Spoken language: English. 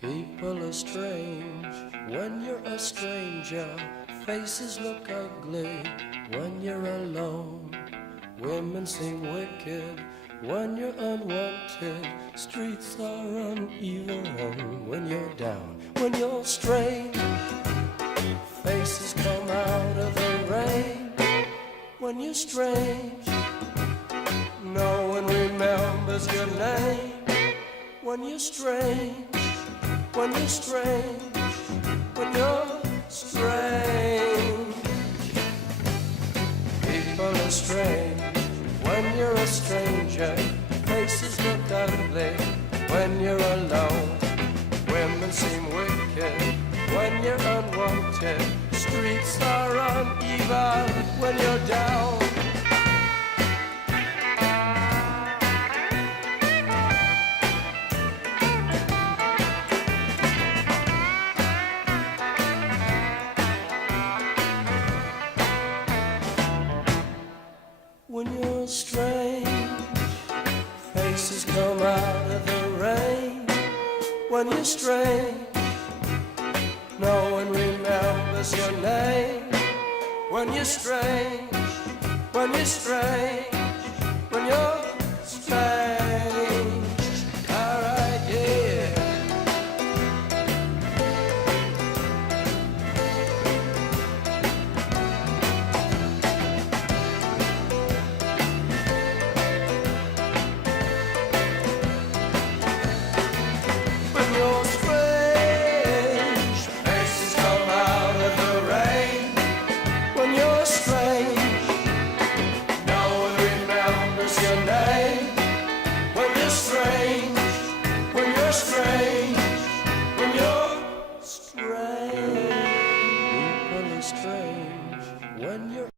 People are strange when you're a stranger. Faces look ugly when you're alone. Women seem wicked when you're unwanted. Streets are uneven when you're down. When you're strange, faces come out of the rain. When you're strange, no one remembers your name. When you're strange, when you're strange, when you're strange. People are strange when you're a stranger. Faces look ugly when you're alone. Women seem wicked when you're unwanted. Streets are uneven when you're down. When you're strange, faces come out of the rain. When you're strange, no one remembers your name. When you're strange, when you're strange, when you're strange. Alright, yeah. When you're strange, faces come out of the rain. When you're strange, no one remembers your name. When you're strange, when you're strange, when you're strange. People are strange when you're